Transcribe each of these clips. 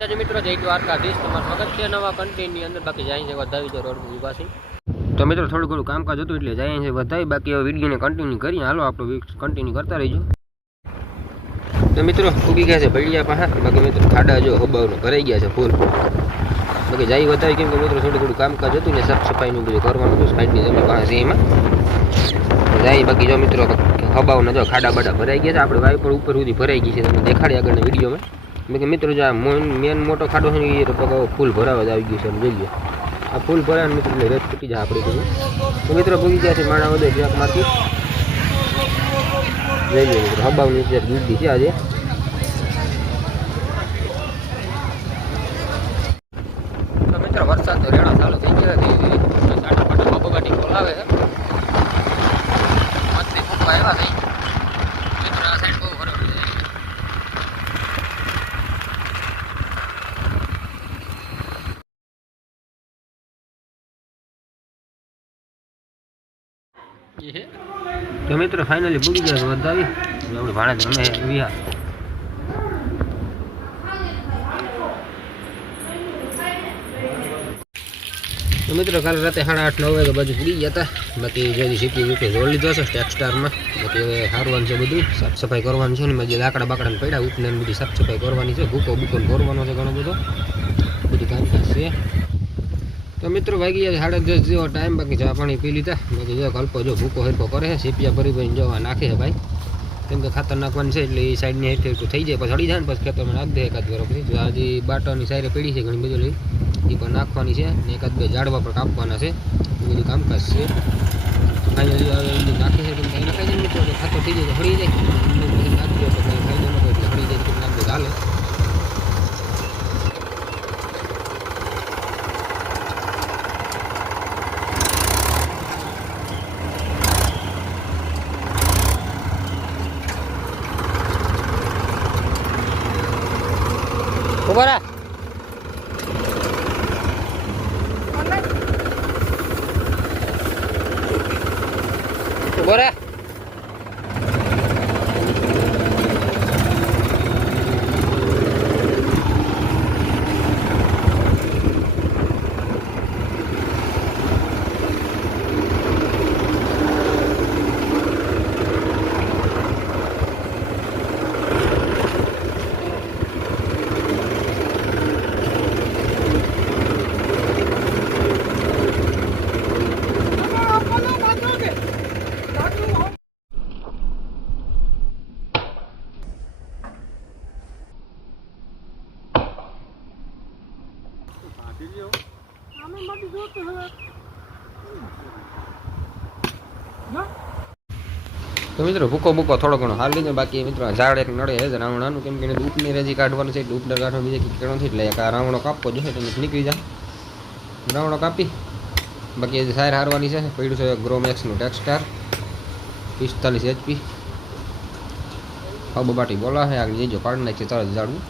મિત્રો જય દ્વારકાધીશ, તમારું સ્વાગત છે નવા કન્ટેન્ટની અંદર. બાકી જાય છે વધાવી છે રોડ પાસે. તો મિત્રો થોડું ઘણું કામકાજ હતું એટલે જાય છે વધાવી. બાકી હવે વિડીયોને કન્ટિન્યુ કરીએ. હાલો આપણો કન્ટિન્યુ કરતા રહીજો. તો મિત્રો ઉગી ગયા છે ભળિયા પાસે. બાકી મિત્રો ખાડા જો હબાવનો ભરાઈ ગયા છે ફૂલ. બાકી જાય વધાવી કેમ કે મિત્રો થોડું કામકાજ હતું ને સાફ સફાઈનું બધું કરવાનું હતું સાઈડની જમીન પાસે એમાં જાય. બાકી જો મિત્રો હબાવના જો ખાડા બાડા ભરાઈ ગયા છે. આપણે વાયુ પર ઉપર સુધી ભરાઈ ગઈ છે, તમને દેખાડી આગળના વિડીયોમાં. મેં મિત્રો જો આ મેન મોટો ખાડો છે ને એ ફૂલ ભરાવા જ આવી ગયું છે. એમ જોઈએ આ ફૂલ ભરાને મિત્રો એટલે રેત તૂટી જાય આપણે બધું. તો મિત્રો ભૂગી ગયા છે માણા વધે બ્રેક મારથી જઈ લે મિત્રો હબાવની દૂધી છે આજે. તો મિત્રો વરસાદ તો રેડા ચાલુ થઈ ગયા ધીરે ધીરે સાટા પાટા બબગાટી બોલાવે છે. મસ્તી ફૂંકવા એવા થઈ મિત્રો આ સાઈડ બહુ બરાબર છે. તો મિત્રો ફાઇનલી પૂરી ગયા વધાવી આપણે ભાડે રમે વિહાર. તો મિત્રો કાલે રાતે 8:30-9 વાગે બાજુ પૂરી ગયા હતા. બાકી જે સીપી વીપી જોડ લીધો છે ટેક્સટારમાં. બાકી હવે હારવાનું છે બધું સાફ સફાઈ કરવાની છે ને જે લાકડા બાકડાને પડ્યા ઉપને બધી સાફ સફાઈ કરવાની છે. ભૂકો બૂકો કરવાનો છે ઘણો બધો બધું કામકાજ છે. તો મિત્રો વાગી જાય 10:30 જેવો ટાઈમ. બાકી ચા પાણી પી લીધા. બાકી જો કલ્પો જો ભૂકો હેરકો કરે છે સીપિયા ભરી ભરીને જવા નાખે છે ભાઈ. કેમ કે ખાતર નાખવાની છે એટલે એ સાઈડની હેરકો થઈ જાય પછી હળી જાય ને પછી ખેતરમાં નાખી દે એકાદ વાર પછી. આજે બાટાની સાઈડે પડી છે ઘણી બધી લઈ એ પણ નાખવાની છે ને એકાદ બે ઝાડવા પર કાપવાના છે. એ બધું કામકાજ છે. ફાઇનલી નાખે છે તમે નખાઈ જાય મિત્રો ખાતર થઈ જાય તો હળી જાય પછી નાખી દો તો કંઈ ફાયદો ન હોય એટલે હળી જાય તો નાખી દો ચાલે. Bora. Bora. તો મિત્રો ભૂકો બૂકો થોડો ઘણો હાલ લીધો. બાકી મિત્રો ઝાડ એક નડે છે રાવણાનું કેમ કે ઉપની રેજી કાઢવાનું છે એટલે ઉપને કાઢવા બીજે કંઈક કેળો નથી એટલે એક આ રાવણો કાપવો જોઈએ એટલે નીકળી જાય રાવણો કાપી. બાકી હજી સાયર હારવાની છે. પડ્યું છે ગ્રોમેક્સનું ટેક્સટાર 45 HP હા બબાટી બોલા છે આગળ જઈજો કાઢી નાખીએ તરત ઝાડવું.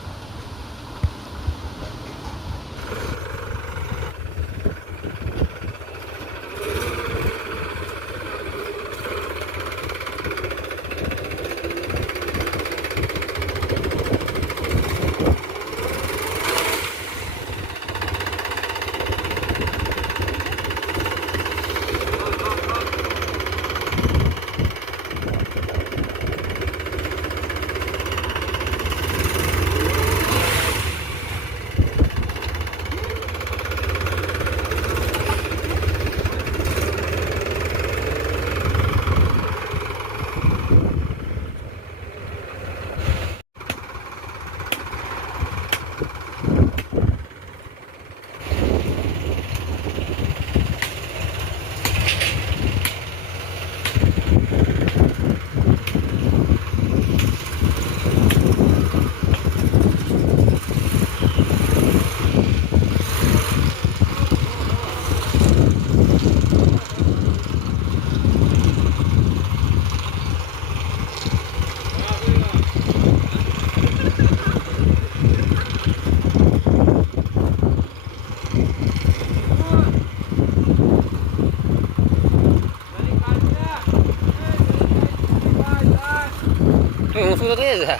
Sudah tuh ya.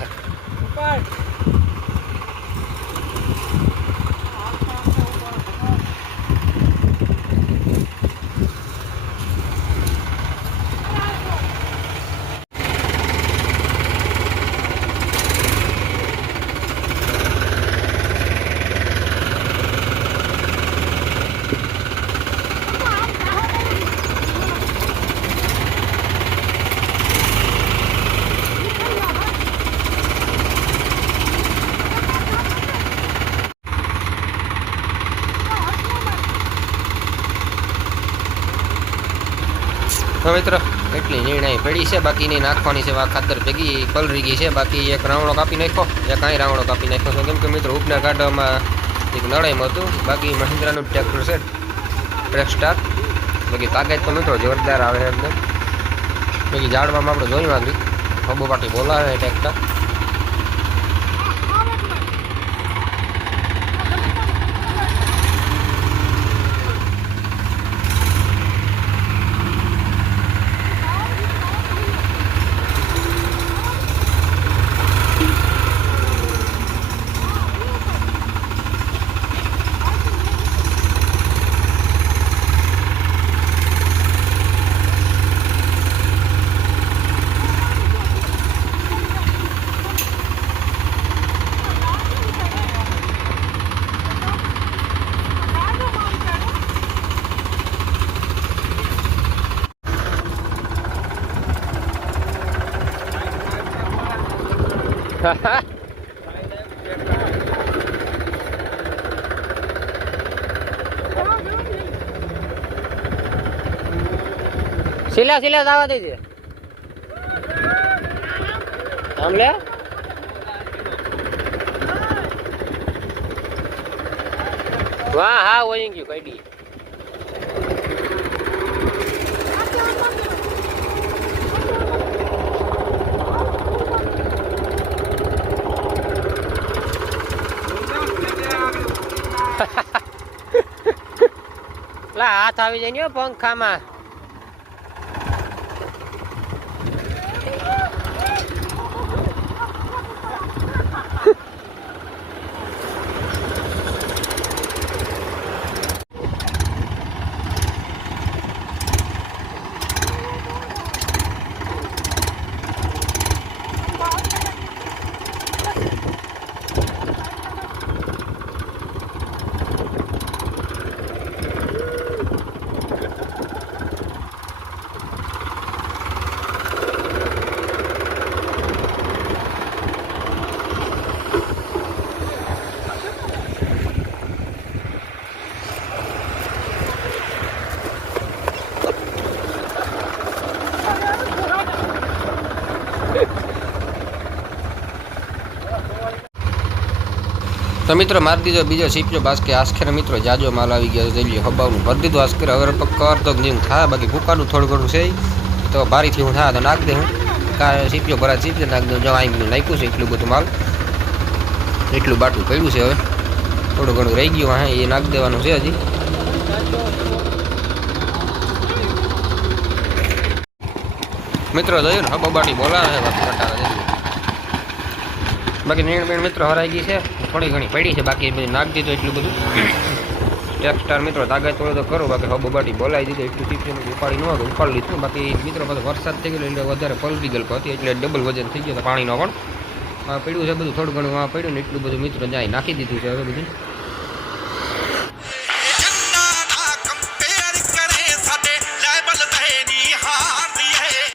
તો મિત્રો એટલી નિર્ણય પડી છે, બાકી નહીં નાખવાની છે. ખાતર ભેગી પલરી ગઈ છે, બાકી એક રાવણો કાપી નાખ્યો, એક અહીં રાવણો કાપી નાખ્યો છે. કેમ કે મિત્રો ઉપના કાઢવામાં એક નળાઈમાં હતું. બાકી મહિન્દ્રાનું ટ્રેક્ટર છે, ટ્રેકસ્ટાર. બાકી તાકાત તો મિત્રો જોરદાર આવે એકદમ. બાકી ઝાડવામાં આપણે જોઈ માંગી ખબો પાટી બોલાવે ટ્રેક્ટર. સિલા સિલા જવા દેજે આમ લે. વાહ હા વહી ગયું કઈડી. લા હાથ આવી જાય ને પંખામાં. તો મિત્રો મારી દીધો બીજો સીપ્યો બાસ્કે. આસ્ખેર મિત્રો જાજો માલ આવી ગયો જઈ લ્યો. હબાવનું ભરી દીધું આસ્ખેર. હવે કર તો જેમ થાય, બાકી ભૂકાનું થોડું ઘણું છે તો બારીથી હું થાય તો નાખ દે. હું સીપ્યો ભરા સીપ્યો નાખ દઉં. જો અહીં નાખ્યું છે એટલું બધું માલ, એટલું બાટું પડ્યું છે. હવે થોડું ઘણું રહી ગયું, હા એ નાખ દેવાનું છે હજી. મિત્રો જોયું ને હબા બાટી બોલાવે બાકી નીણ મિત્રો હરાઈ ગઈ છે, થોડી ઘણી પડી છે. બાકી બધું નાખ દીધું એટલું બધું. ટેક્સ્ટાર મિત્રો તાકાત થોડો તો કરો, બાકી હબો બાટી બોલાવી દીધું. એટલું ટીપીનું ઉપાડી ન હતું, ઉપાડી લીધું. બાકી મિત્રો પાછો વરસાદ થઈ ગયો એટલે વધારે પલટી ગયેલ હતી, એટલે ડબલ વજન થઈ ગયો હતો પાણીનો. પણ પડ્યું છે બધું થોડું ઘણું પડ્યું ને એટલું બધું મિત્રો જાય નાખી દીધું છે હવે બધું.